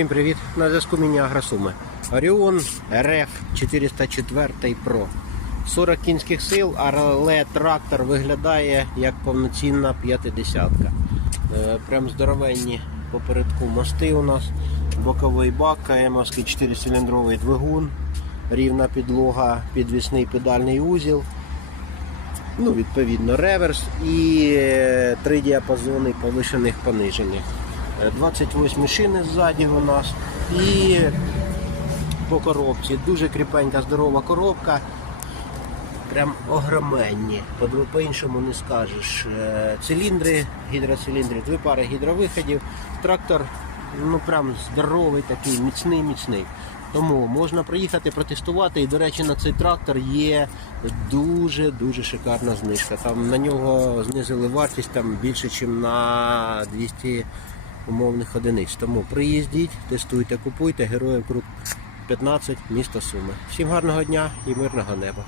Всім привіт! На зв'язку мені Агросуми. Оріон РФ 404 Pro. 40 кінських сил, але трактор виглядає як повноцінна п'ятидесятка. Е, Прям здоровенні попередку мости у нас, боковий бак, КМовський 4-циліндровий двигун, рівна підлога, підвісний педальний узіл. Ну, відповідно, реверс і е, три діапазони повишених понижених. Е, 28 шини ззаді у нас і по коробці. Дуже кріпенька, здорова коробка. Прям огроменні. По- По-іншому не скажеш. Е, Циліндри, гідроциліндри, дві пари гідровиходів. Трактор ну прям здоровий такий, міцний, міцний. Тому можна приїхати протестувати. І, до речі, на цей трактор є дуже-дуже шикарна знижка. Там на нього знизили вартість там більше, ніж на 200 умовних одиниць. Тому приїздіть, тестуйте, купуйте. Героїв Круг 15, місто Суми. Всім гарного дня і мирного неба.